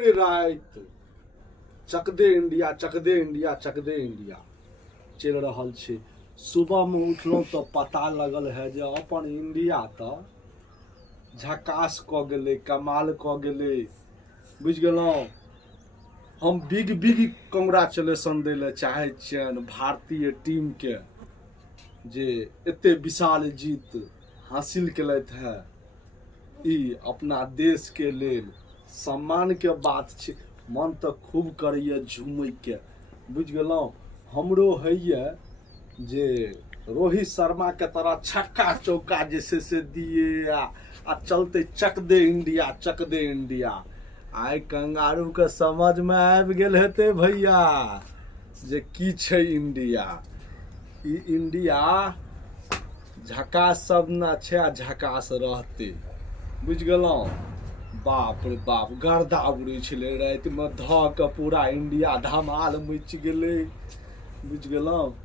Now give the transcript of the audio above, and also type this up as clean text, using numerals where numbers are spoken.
भोर रात चक दे इंडिया, चक दे इंडिया, चक दे इंडिया चल रहा छे। सुबह में उठलो तो पता लगल है जे अपन इंडिया तो झकास क गेले, कमाल क गेले, बुझ गेलो। हम बिग बिग कांग्रेचुलेशन दे ले चाहे छियन भारतीय टीम के जे एते विशाल जीत हासिल केलथ है। ई अपना देश के लेल सम्मान के बात छे। मन तो खूब करिए झूमै के, बुझ गेलो। हमरो हैये जे रोहित शर्मा के तरह छक्का चौका जैसे से दिए आ चलते चक दे इंडिया, चक दे इंडिया। आइ कंगारू के समझ में आबि गेल हेते भैया जे की छै इंडिया। ई इंडिया झकास सब न छै आ झकास रहते, बुझ गेलो। बाप रे बाप, गर्दा उड़े छले रात में ध के पूरा इंडिया धमाल मच गेले, बुझ गेलो।